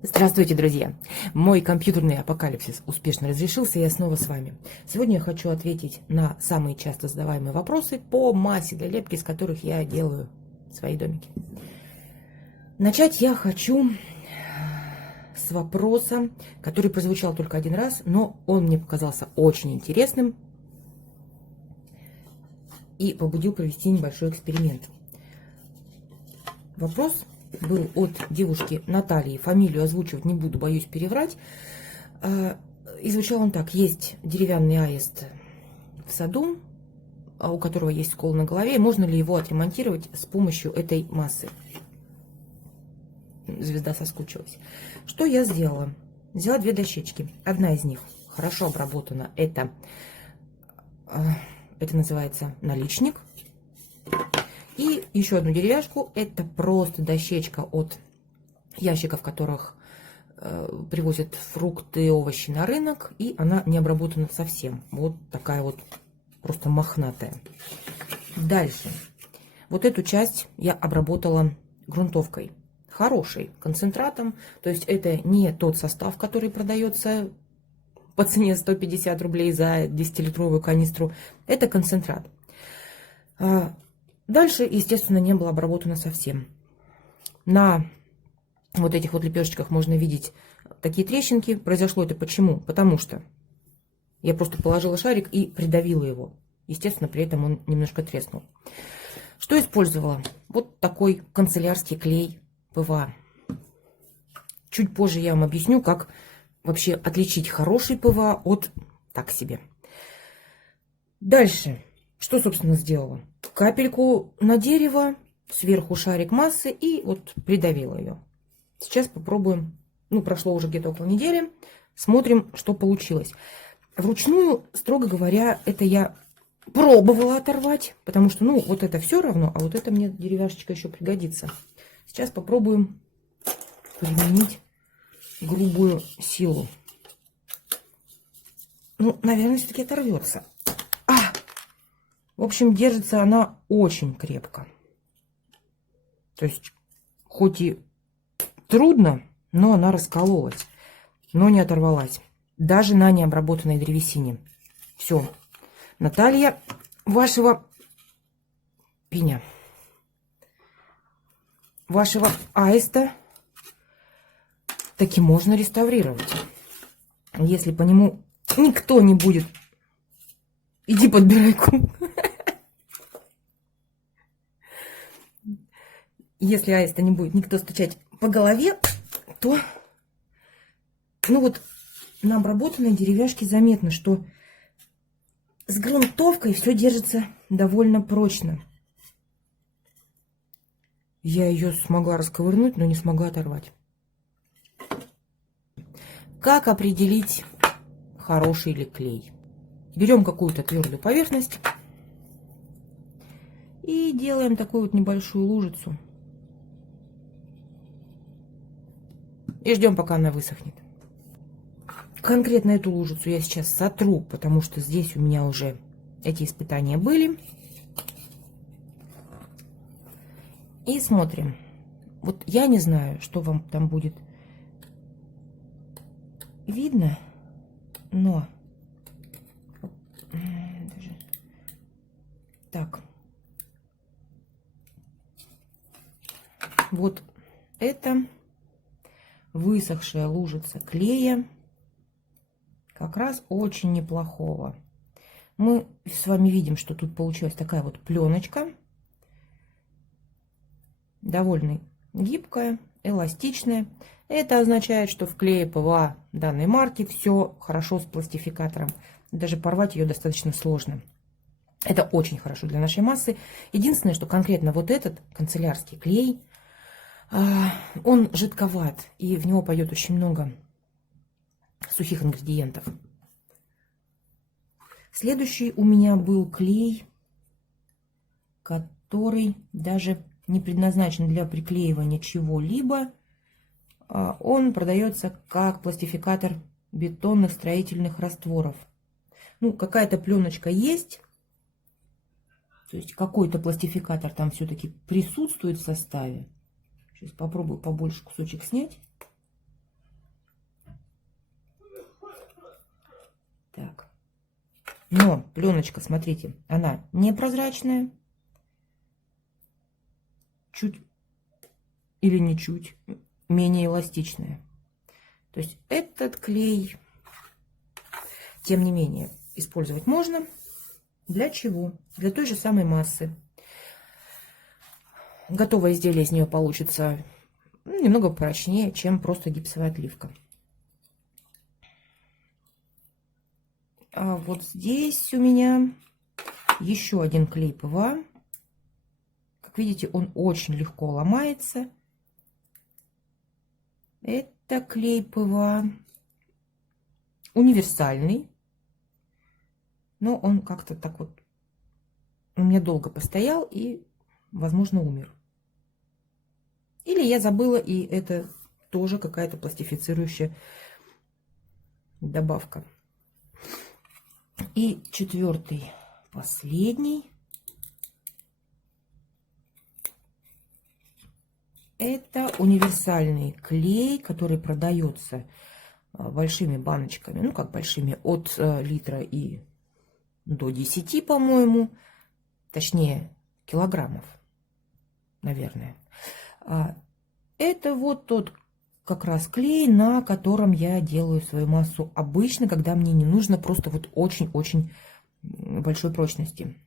Здравствуйте, друзья! Мой компьютерный апокалипсис успешно разрешился, и я снова с вами. Сегодня я хочу ответить на самые часто задаваемые вопросы по массе для лепки, из которых я делаю свои домики. Начать я хочу с вопроса, который прозвучал только один раз, но он мне показался очень интересным и побудил провести небольшой эксперимент. Вопрос был от девушки Натальи, фамилию озвучивать не буду, боюсь переврать. И звучал он так: есть деревянный аист в саду, у которого есть скол на голове, можно ли его отремонтировать с помощью этой массы? Звезда соскучилась. Что я сделала? Взяла две дощечки. Одна из них хорошо обработана, это называется наличник. И еще одну деревяшку, это просто дощечка от ящика, в которых привозят фрукты и овощи на рынок, и она не обработана совсем. Вот такая вот просто мохнатая. Дальше. Вот эту часть я обработала грунтовкой. Хорошей, концентратом. То есть это не тот состав, который продается по цене 150 рублей за 10-литровую канистру. Это концентрат. Дальше, естественно, не было обработано совсем. На вот этих вот лепешечках можно видеть такие трещинки. Произошло это почему? Потому что я просто положила шарик и придавила его. Естественно, при этом он немножко треснул. Что использовала? Вот такой канцелярский клей ПВА. Чуть позже я вам объясню, как вообще отличить хороший ПВА от так себе. Дальше. Что, собственно, сделала? Капельку на дерево, сверху шарик массы и вот придавила ее. Сейчас попробуем. Ну, прошло уже где-то около недели. Смотрим, что получилось. Вручную, строго говоря, это я пробовала оторвать, потому что, ну, вот это все равно, а вот это мне деревяшечка еще пригодится. Сейчас попробуем применить грубую силу. Ну, наверное, все-таки оторвется. В общем, держится она очень крепко. То есть, хоть и трудно, но она раскололась, но не оторвалась. Даже на необработанной древесине. Все. Наталья, вашего пеня, вашего аиста таки можно реставрировать. Если по нему никто не будет... Иди подбирай кум. Если аиста не будет никто стучать по голове, то, ну вот, на обработанной деревяшке заметно, что с грунтовкой все держится довольно прочно. Я ее смогла расковырнуть, но не смогла оторвать. Как определить, хороший ли клей? Берем какую-то твердую поверхность и делаем такую вот небольшую лужицу. И ждем, пока она высохнет. Конкретно эту лужицу я сейчас сотру, потому что здесь у меня уже эти испытания были. И смотрим. Вот я не знаю, что вам там будет видно, но... Так. Вот это высохшая лужица клея, как раз очень неплохого. Мы с вами видим, что тут получилась такая вот пленочка, довольно гибкая, эластичная. Это означает, что в клее ПВА данной марки все хорошо с пластификатором. Даже порвать ее достаточно сложно. Это очень хорошо для нашей массы. Единственное, что конкретно вот этот канцелярский клей, он жидковат, и в него пойдет очень много сухих ингредиентов. Следующий у меня был клей, который даже не предназначен для приклеивания чего-либо. Он продается как пластификатор бетонных строительных растворов. Ну, какая-то пленочка есть. То есть какой-то пластификатор там все-таки присутствует в составе. Сейчас попробую побольше кусочек снять. Но пленочка, смотрите, она непрозрачная, чуть или не чуть менее эластичная. То есть этот клей, тем не менее, использовать можно. Для чего? Для той же самой массы. Готовое изделие из нее получится немного прочнее, чем просто гипсовая отливка. А вот здесь у меня еще один клей ПВА. Как видите, он очень легко ломается. Это клей ПВА универсальный, но он как-то так вот у меня долго постоял и, возможно, умер. Или я забыла, и это тоже какая-то пластифицирующая добавка. И четвертый, последний. Это универсальный клей, который продается большими баночками. Ну, как большими, от литра и до 10, по-моему. Точнее, килограммов, наверное. Это вот тот как раз клей, на котором я делаю свою массу обычно, когда мне не нужно просто вот очень-очень большой прочности.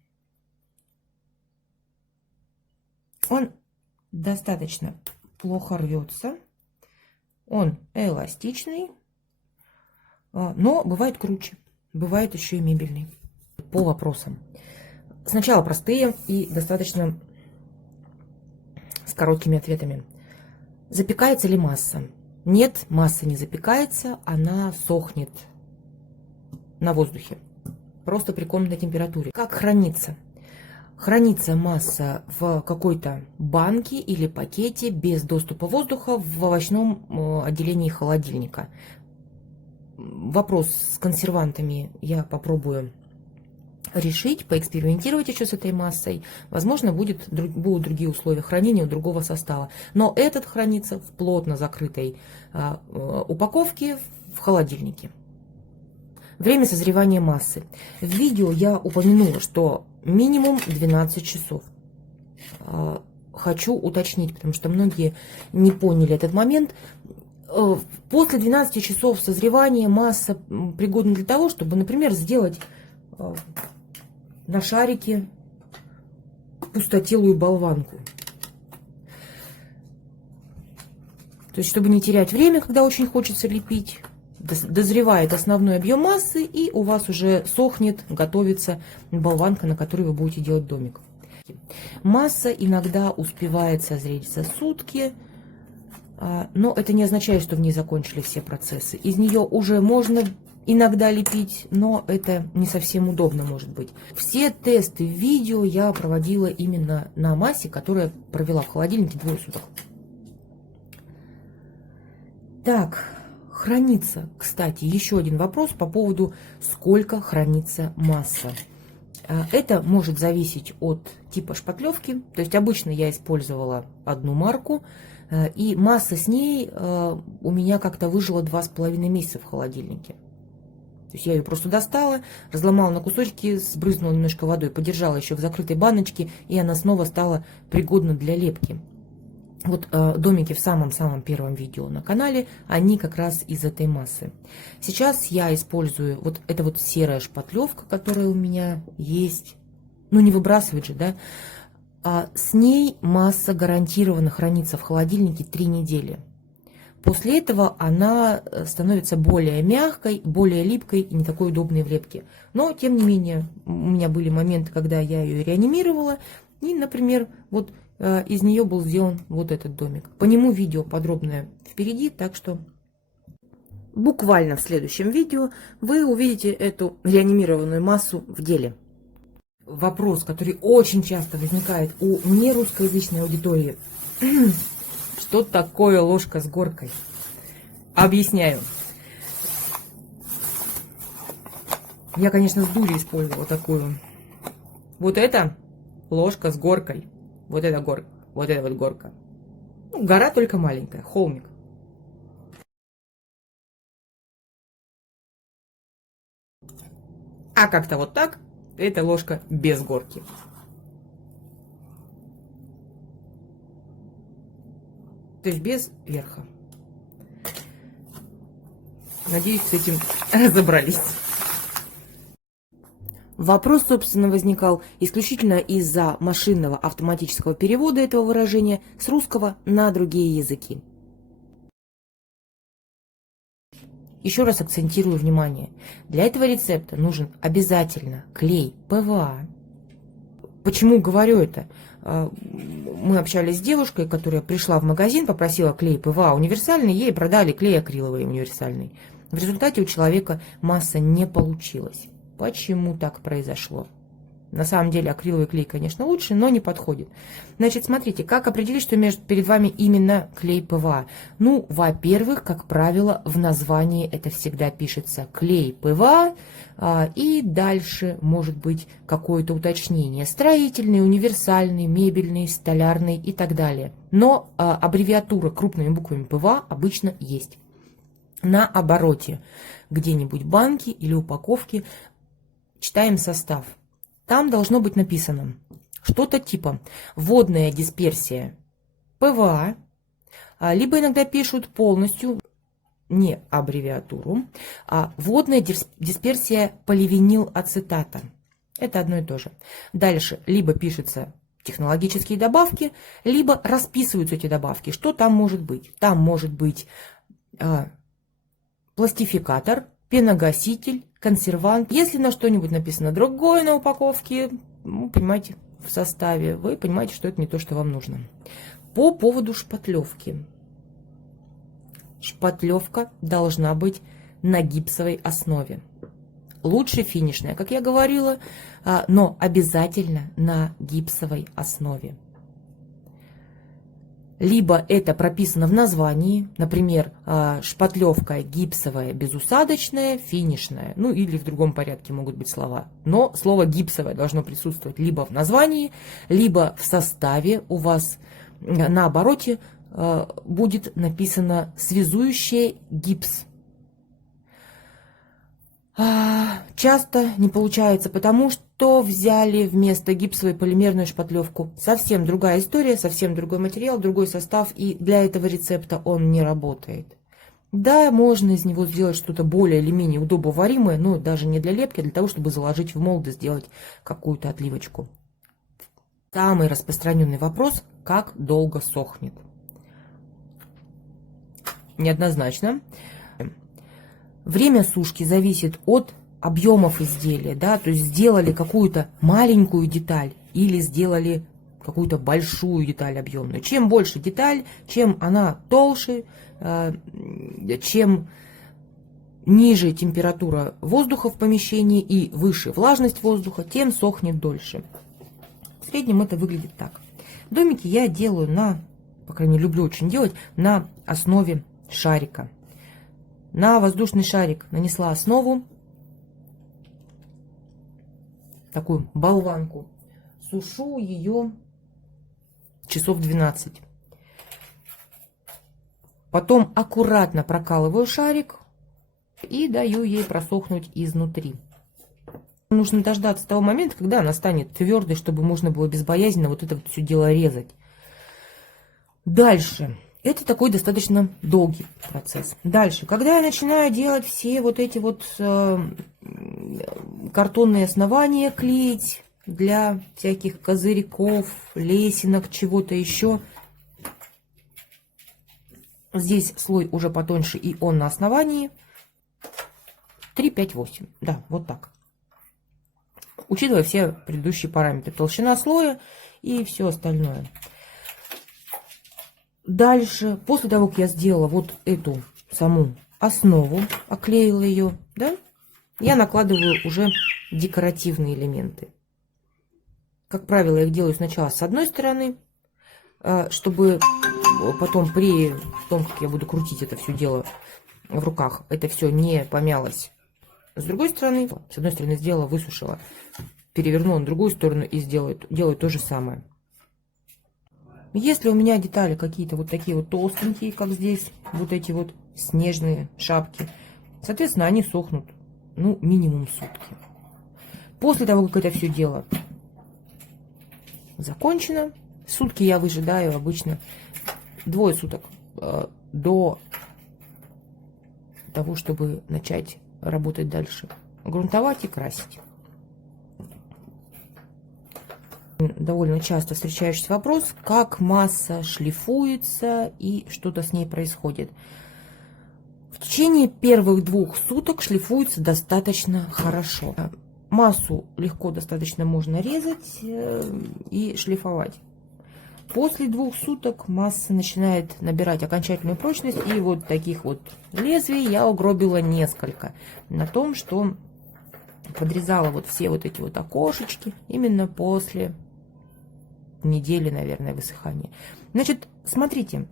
Он достаточно плохо рвется, он эластичный, но бывает круче, бывает еще и мебельный. По вопросам. Сначала простые и достаточно с короткими ответами. Запекается ли масса? Нет, масса не запекается, она сохнет на воздухе, просто при комнатной температуре. Как хранится? Хранится масса в какой-то банке или пакете без доступа воздуха в овощном отделении холодильника. Вопрос с консервантами я попробую решить, поэкспериментировать еще с этой массой. Возможно, будут другие условия хранения у другого состава. Но этот хранится в плотно закрытой упаковке в холодильнике. Время созревания массы. В видео я упомянула, что минимум 12 часов. Хочу уточнить, потому что многие не поняли этот момент. После 12 часов созревания масса пригодна для того, чтобы, например, сделать на шарике пустотелую болванку. То есть, чтобы не терять время, когда очень хочется лепить, дозревает основной объем массы, и у вас уже сохнет, готовится болванка, на которой вы будете делать домик. Масса иногда успевает созреть за сутки, но это не означает, что в ней закончились все процессы. Из нее уже можно иногда лепить, но это не совсем удобно может быть. Все тесты в видео я проводила именно на массе, которая провела в холодильнике 2 суток. Так, хранится, кстати, еще один вопрос по поводу, сколько хранится масса. Это может зависеть от типа шпатлевки. То есть обычно я использовала одну марку, и масса с ней у меня как-то выжила 2,5 месяца в холодильнике. То есть я ее просто достала, разломала на кусочки, сбрызнула немножко водой, подержала еще в закрытой баночке, и она снова стала пригодна для лепки. Вот домики в самом-самом первом видео на канале, они как раз из этой массы. Сейчас я использую вот эта вот серая шпатлевка, которая у меня есть. Ну, не выбрасывать же, да? С ней масса гарантированно хранится в холодильнике 3 недели. После этого она становится более мягкой, более липкой и не такой удобной в лепке. Но, тем не менее, у меня были моменты, когда я ее реанимировала. И, например, вот из нее был сделан вот этот домик. По нему видео подробное впереди, так что буквально в следующем видео вы увидите эту реанимированную массу в деле. Вопрос, который очень часто возникает у нерусскоязычной аудитории. Что такое ложка с горкой? Объясняю. Я, конечно, с дурью использовала такую. Вот это ложка с горкой. Вот это горка. Вот это вот горка. Ну, гора только маленькая, холмик. А как-то вот так, это ложка без горки. То есть без верха. Надеюсь, с этим разобрались. Вопрос, собственно, возникал исключительно из-за машинного автоматического перевода этого выражения с русского на другие языки. Еще раз акцентирую внимание. Для этого рецепта нужен обязательно клей ПВА. Почему говорю это? Мы общались с девушкой, которая пришла в магазин, попросила клей ПВА универсальный, ей продали клей акриловый универсальный. В результате у человека масса не получилась. Почему так произошло? На самом деле акриловый клей, конечно, лучше, но не подходит. Значит, смотрите, как определить, что перед вами именно клей ПВА? Ну, во-первых, как правило, в названии это всегда пишется клей ПВА, и дальше может быть какое-то уточнение. Строительный, универсальный, мебельный, столярный и так далее. Но аббревиатура крупными буквами ПВА обычно есть. На обороте где-нибудь банки или упаковки читаем состав. Там должно быть написано что-то типа водная дисперсия ПВА, либо иногда пишут полностью, не аббревиатуру, а водная дисперсия поливинилацетата. Это одно и то же. Дальше либо пишется технологические добавки, либо расписываются эти добавки. Что там может быть? Там может быть пластификатор, пеногаситель, консервант. Если на что-нибудь написано другое на упаковке, понимаете, в составе, вы понимаете, что это не то, что вам нужно. По поводу шпатлевки. Шпатлевка должна быть на гипсовой основе. Лучше финишная, как я говорила, но обязательно на гипсовой основе. Либо это прописано в названии, например, шпатлевка гипсовая безусадочная, финишная, ну или в другом порядке могут быть слова. Но слово гипсовое должно присутствовать либо в названии, либо в составе у вас на обороте будет написано связующее гипс. Часто не получается, потому что взяли вместо гипсовой полимерную шпатлевку. Совсем другая история, совсем другой материал, другой состав, и для этого рецепта он не работает. Да, можно из него сделать что-то более или менее удобоваримое, но даже не для лепки, а для того, чтобы заложить в молд и сделать какую-то отливочку. Самый распространенный вопрос – как долго сохнет? Неоднозначно. Время сушки зависит от объемов изделия, да, то есть сделали какую-то маленькую деталь или сделали какую-то большую деталь объемную. Чем больше деталь, чем она толще, чем ниже температура воздуха в помещении и выше влажность воздуха, тем сохнет дольше. В среднем это выглядит так. Домики я делаю по крайней мере, люблю очень делать, на основе шарика. На воздушный шарик нанесла основу, такую болванку, сушу ее часов 12. Потом аккуратно прокалываю шарик и даю ей просохнуть изнутри. Нужно дождаться того момента, когда она станет твердой, чтобы можно было безбоязненно вот это вот все дело резать. Дальше. Это такой достаточно долгий процесс. Дальше, когда я начинаю делать все вот эти вот картонные основания клеить для всяких козырьков, лесенок, чего-то еще. Здесь слой уже потоньше, и он на основании 3, 5, 8. Да, вот так. Учитывая все предыдущие параметры. Толщина слоя и все остальное. Дальше, после того, как я сделала вот эту саму основу, оклеила ее, да, я накладываю уже декоративные элементы. Как правило, я их делаю сначала с одной стороны, чтобы потом при том, как я буду крутить это все дело в руках, это все не помялось. С другой стороны, с одной стороны сделала, высушила, перевернула на другую сторону и делаю то же самое. Если у меня детали какие-то вот такие вот толстенькие, как здесь, вот эти вот снежные шапки, соответственно, они сохнут, ну, минимум сутки. После того, как это все дело закончено, сутки я выжидаю обычно, 2 суток до того, чтобы начать работать дальше. Грунтовать и красить. Довольно часто встречающийся вопрос, как масса шлифуется и что-то с ней происходит. В течение первых 2 суток шлифуется достаточно хорошо. Массу легко достаточно можно резать и шлифовать. После 2 суток масса начинает набирать окончательную прочность, и вот таких вот лезвий я угробила несколько на том, что подрезала вот все вот эти вот окошечки именно после недели, наверное, высыхания. Значит, смотрите,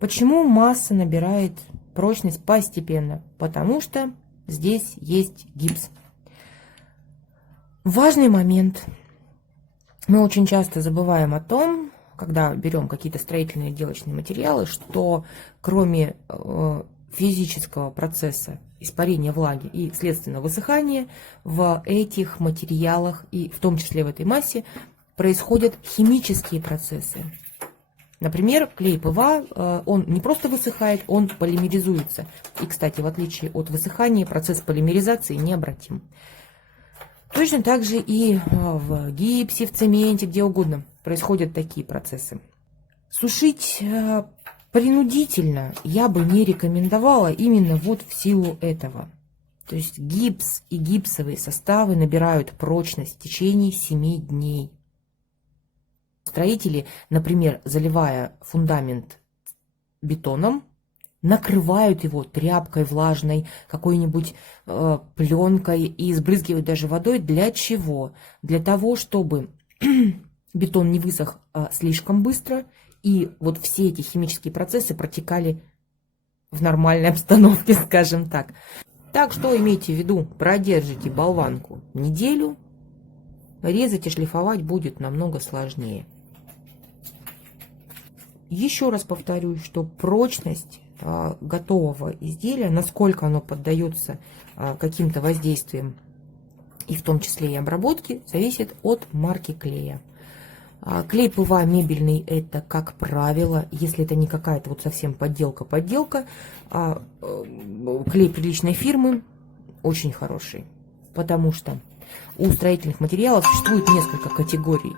почему масса набирает прочность постепенно? Потому что здесь есть гипс. Важный момент. Мы очень часто забываем о том, когда берем какие-то строительные отделочные материалы, что кроме физического процесса испарения влаги и, следственно, высыхания, в этих материалах и в том числе в этой массе происходят химические процессы. Например, клей ПВА, он не просто высыхает, он полимеризуется. И, кстати, в отличие от высыхания, процесс полимеризации необратим. Точно так же и в гипсе, в цементе, где угодно происходят такие процессы. Сушить принудительно я бы не рекомендовала именно вот в силу этого. То есть гипс и гипсовые составы набирают прочность в течение 7 дней. Строители, например, заливая фундамент бетоном, накрывают его тряпкой влажной, какой-нибудь пленкой и сбрызгивают даже водой. Для чего? Для того, чтобы бетон не высох слишком быстро, и вот все эти химические процессы протекали в нормальной обстановке, скажем так. Так что имейте в виду, продержите болванку неделю, резать и шлифовать будет намного сложнее. Еще раз повторюсь, что прочность готового изделия, насколько оно поддается каким-то воздействиям, и в том числе и обработке, зависит от марки клея. Клей ПВА мебельный — это, как правило, если это не какая-то вот совсем подделка, клей приличной фирмы очень хороший, потому что у строительных материалов существует несколько категорий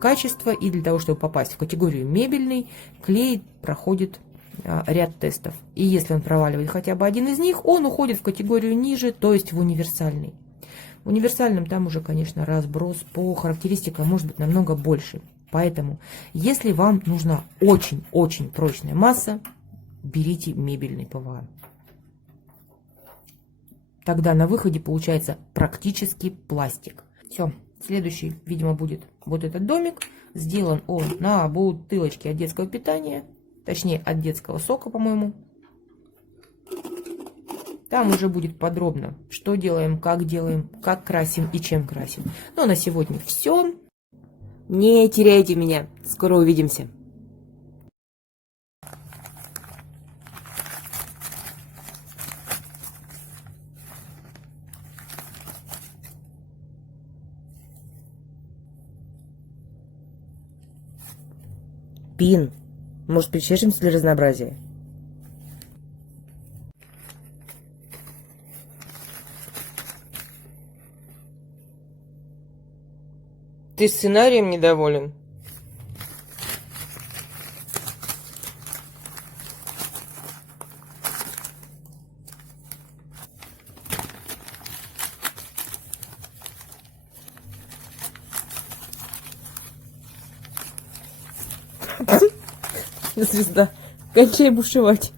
качества, и для того, чтобы попасть в категорию мебельный, клей проходит ряд тестов. И если он проваливает хотя бы один из них, он уходит в категорию ниже, то есть в универсальный. В универсальном там уже, конечно, разброс по характеристикам может быть намного больше. Поэтому, если вам нужна очень-очень прочная масса, берите мебельный ПВА. Тогда на выходе получается практически пластик. Все, следующий, видимо, будет вот этот домик. Сделан он на бутылочке от детского питания, точнее от детского сока, по-моему. Там уже будет подробно, что делаем, как красим и чем красим. Ну а на сегодня все. Не теряйте меня. Скоро увидимся. Пин, может, причешемся для разнообразия? Ты сценарием недоволен? Звезда, кончай бушевать.